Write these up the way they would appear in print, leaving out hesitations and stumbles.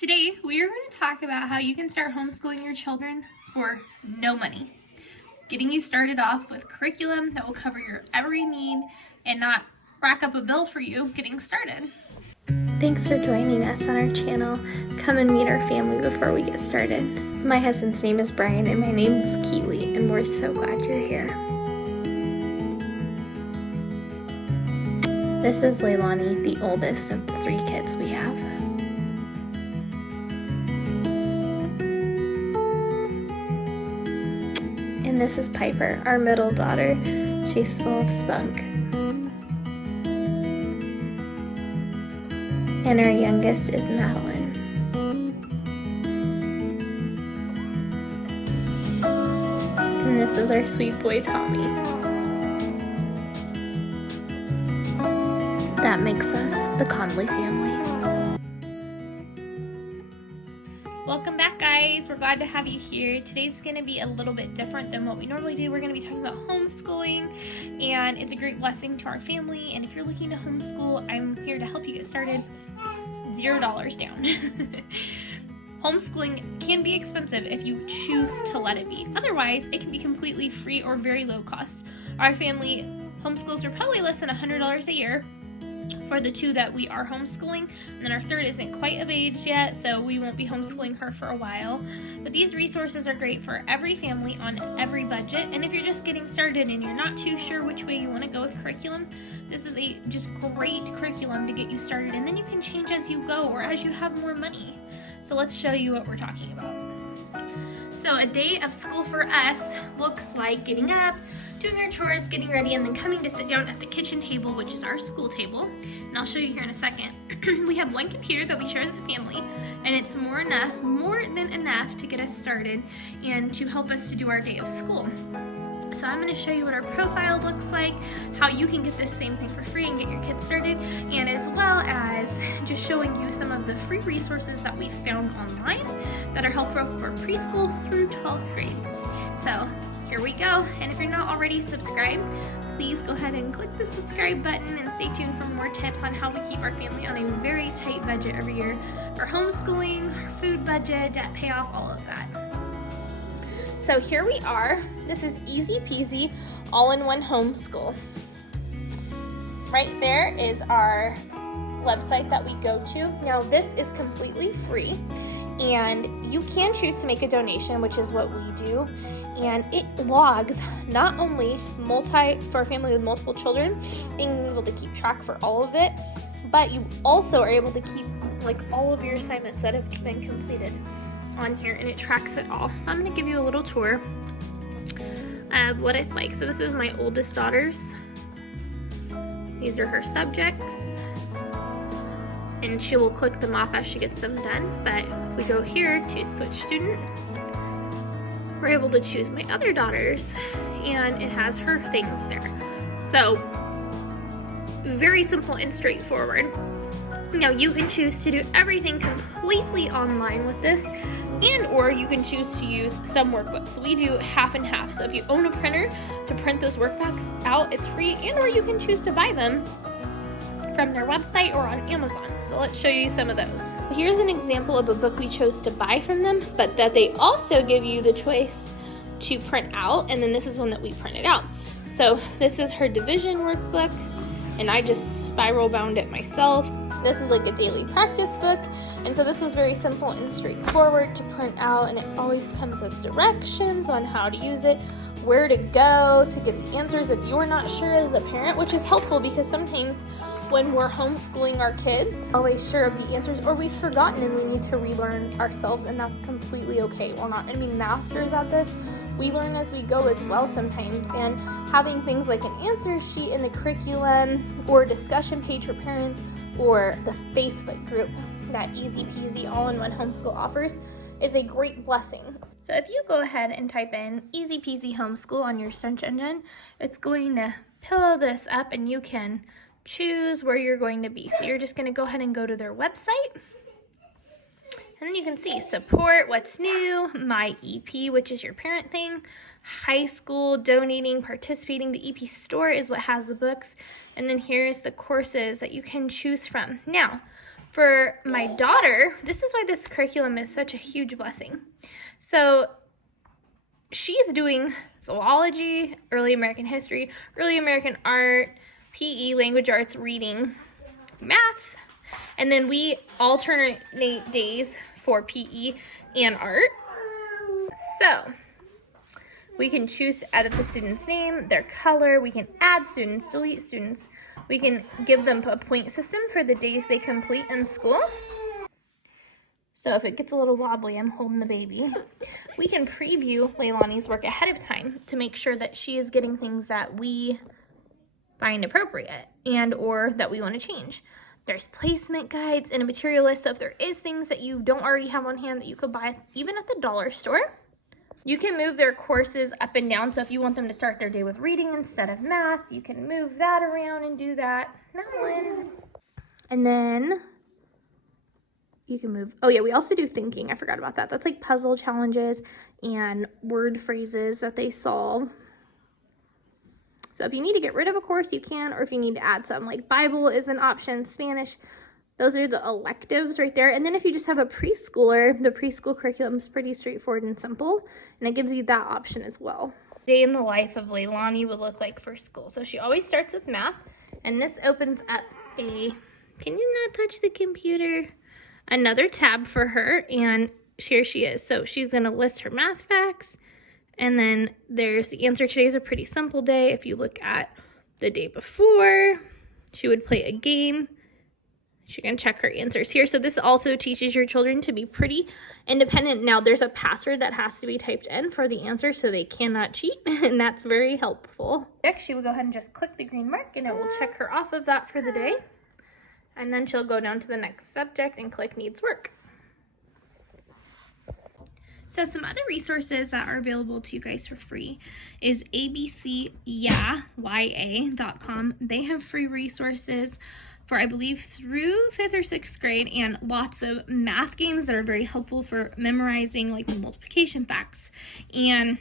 Today, we are going to talk about how you can start homeschooling your children for no money. Getting you started off with curriculum that will cover your every need and not rack up a bill for you getting started. Thanks for joining us on our channel. Come and meet our family before we get started. My husband's name is Brian and my name is Keely, and we're so glad you're here. This is Leilani, the oldest of the 3 kids we have. And this is Piper, our middle daughter. She's full of spunk. And our youngest is Madeline. And this is our sweet boy Tommy. That makes us the Conley family. Welcome back, guys. We're glad to have you here. Today's going to be a little bit different than what we normally do. We're going to be talking about homeschooling, and it's a great blessing to our family. And if you're looking to homeschool, I'm here to help you get started. $0 down. Homeschooling can be expensive if you choose to let it be. Otherwise, it can be completely free or very low cost. Our family homeschools for probably less than $100 a year for the 2 that we are homeschooling, and then our 3rd isn't quite of age yet, so we won't be homeschooling her for a while. But these resources are great for every family on every budget, and if you're just getting started and you're not too sure which way you want to go with curriculum, this is a just great curriculum to get you started, and then you can change as you go or as you have more money. So let's show you what we're talking about. So a day of school for us looks like getting up, doing our chores, getting ready, and then coming to sit down at the kitchen table, which is our school table. And I'll show you here in a second. We have one computer that we share as a family, and it's more than enough to get us started and to help us to do our day of school. So I'm going to show you what our profile looks like, how you can get this same thing for free and get your kids started, and as well as just showing you some of the free resources that we found online that are helpful for preschool through 12th grade. So here we go, and if you're not already subscribed, please go ahead and click the subscribe button and stay tuned for more tips on how we keep our family on a very tight budget every year for homeschooling, our food budget, debt payoff, all of that. So here we are. This is easy peasy, all-in-one homeschool. Right there is our website that we go to. Now this is completely free, and you can choose to make a donation, which is what we do. And it logs not only for a family with multiple children, being able to keep track for all of it, but you also are able to keep all of your assignments that have been completed on here, and it tracks it all. So I'm going to give you a little tour of what it's like. So this is my oldest daughter's. These are her subjects, and she will click them off as she gets them done. But if we go here to switch student, we're able to choose my other daughter's, and it has her things there. So very simple and straightforward. Now you can choose to do everything completely online with this, and or you can choose to use some workbooks. We do half and half. So if you own a printer to print those workbooks out, it's free, and or you can choose to buy them from their website or on Amazon. So let's show you some of those. Here's an example of a book we chose to buy from them, but that they also give you the choice to print out, and then this is one that we printed out. So this is her division workbook, and I just spiral bound it myself. This is like a daily practice book, and so this was very simple and straightforward to print out, and it always comes with directions on how to use it, where to go to get the answers if you're not sure as a parent, which is helpful because sometimes when we're homeschooling our kids, always sure of the answers, or we've forgotten and we need to relearn ourselves, and that's completely okay. We're not going to be masters at this. We learn as we go as well sometimes, and having things like an answer sheet in the curriculum or discussion page for parents or the Facebook group that Easy Peasy All-in-One Homeschool offers is a great blessing. So if you go ahead and type in Easy Peasy Homeschool on your search engine, it's going to pull this up, and you can choose where you're going to be. So you're just going to go ahead and go to their website, and then you can see support, what's new, my EP, which is your parent thing, high school, donating, participating. The EP store is what has the books, and then here's the courses that you can choose from. Now, For my daughter, this is why this curriculum is such a huge blessing. So she's doing zoology, early American history, early American art, PE, language arts, reading, math, and then we alternate days for PE and art. So we can choose to edit the student's name, their color, we can add students, delete students, we can give them a point system for the days they complete in school. So if it gets a little wobbly, I'm holding the baby. We can preview Leilani's work ahead of time to make sure that she is getting things that we find appropriate and or that we want to change. There's placement guides and a material list, so if there is things that you don't already have on hand that you could buy even at the dollar store. You can move their courses up and down, so if you want them to start their day with reading instead of math, you can move that around and do that. That one. And then you can move, oh yeah, we also do thinking. I forgot about that. That's like puzzle challenges and word phrases that they solve. So if you need to get rid of a course, you can, or if you need to add some, like Bible is an option, Spanish, those are the electives right there. And then if you just have a preschooler, the preschool curriculum is pretty straightforward and simple, and it gives you that option as well. Day in the life of Leilani would look like for school. So she always starts with math, and this opens up a, can you not touch the computer? Another tab for her, and here she is. So she's gonna list her math facts, and then there's the answer. Today's a pretty simple day. If you look at the day before, she would play a game. She can check her answers here. So this also teaches your children to be pretty independent. Now there's a password that has to be typed in for the answer so they cannot cheat, and that's very helpful. Next, she will go ahead and just click the green mark, and it will check her off of that for the day. And then she'll go down to the next subject and click needs work. So some other resources that are available to you guys for free is abcya.com. They have free resources for, I believe, through 5th or 6th grade, and lots of math games that are very helpful for memorizing like multiplication facts and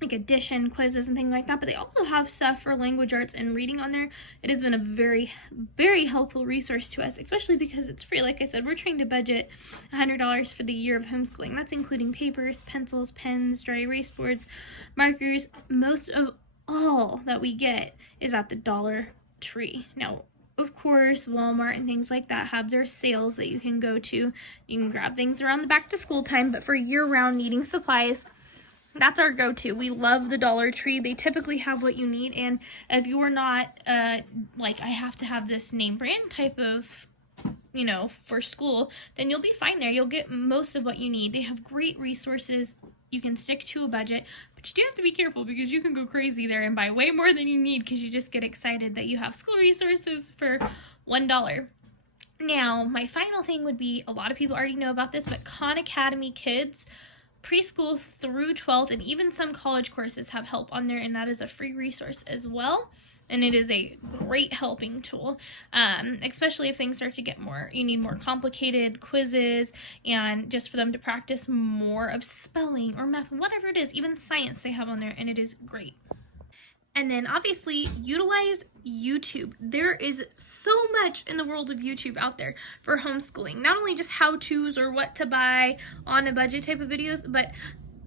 like addition quizzes and things like that. But they also have stuff for language arts and reading on there. It has been a very, very helpful resource to us, especially because it's free. Like I said, we're trying to budget $100 for the year of homeschooling. That's including papers, pencils, pens, dry erase boards, markers. Most of all that we get is at the Dollar Tree. Now, of course, Walmart and things like that have their sales that you can go to. You can grab things around the back to school time, but for year-round needing supplies, that's our go-to. We love the Dollar Tree. They typically have what you need, and if you're not like, I have to have this name brand type of, you know, for school, then you'll be fine there. You'll get most of what you need. They have great resources. You can stick to a budget, but you do have to be careful because you can go crazy there and buy way more than you need because you just get excited that you have school resources for $1. Now, my final thing would be, a lot of people already know about this, but Khan Academy Kids, preschool through 12th, and even some college courses have help on there, and that is a free resource as well. And it is a great helping tool, especially if things start to get more, you need more complicated quizzes, and just for them to practice more of spelling or math, whatever it is, even science they have on there, and it is great. And then obviously utilize YouTube. There is so much in the world of YouTube out there for homeschooling. Not only just how-tos or what to buy on a budget type of videos, but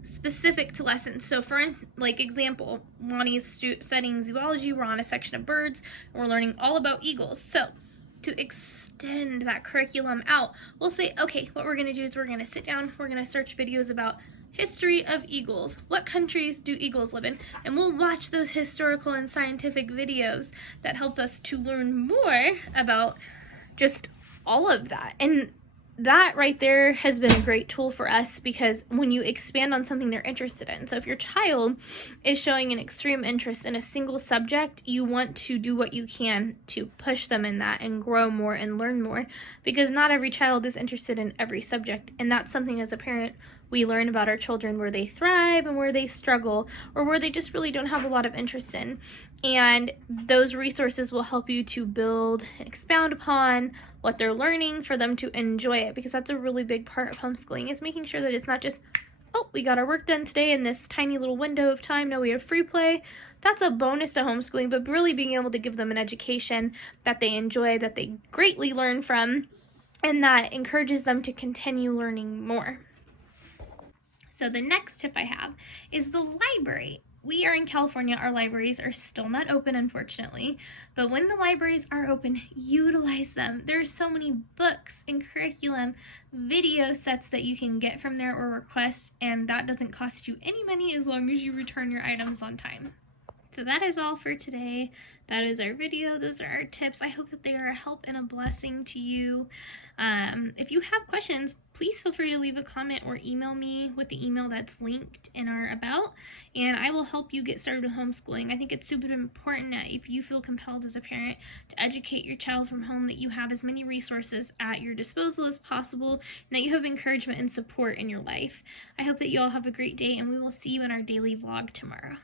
specific to lessons. So for like example, Lonnie's studying zoology. We're on a section of birds, and we're learning all about eagles. So to extend that curriculum out, we'll say, okay, what we're going to do is we're going to sit down, we're going to search videos about history of eagles. What countries do eagles live in? And we'll watch those historical and scientific videos that help us to learn more about just all of that. And that right there has been a great tool for us, because when you expand on something they're interested in, so if your child is showing an extreme interest in a single subject, you want to do what you can to push them in that and grow more and learn more, because not every child is interested in every subject. And that's something as a parent we learn about our children, where they thrive and where they struggle, or where they just really don't have a lot of interest in. And those resources will help you to build and expound upon what they're learning for them to enjoy it, because that's a really big part of homeschooling, is making sure that it's not just, oh, we got our work done today in this tiny little window of time, now we have free play. That's a bonus to homeschooling, but really being able to give them an education that they enjoy, that they greatly learn from, and that encourages them to continue learning more. So the next tip I have is the library. We are in California. Our libraries are still not open, unfortunately, but when the libraries are open, utilize them. There's so many books and curriculum, video sets that you can get from there or request, and that doesn't cost you any money as long as you return your items on time. So that is all for today. That is our video. Those are our tips. I hope that they are a help and a blessing to you. If you have questions, please feel free to leave a comment or email me with the email that's linked in our about, and I will help you get started with homeschooling. I think it's super important that if you feel compelled as a parent to educate your child from home, that you have as many resources at your disposal as possible, and that you have encouragement and support in your life. I hope that you all have a great day, and we will see you in our daily vlog tomorrow.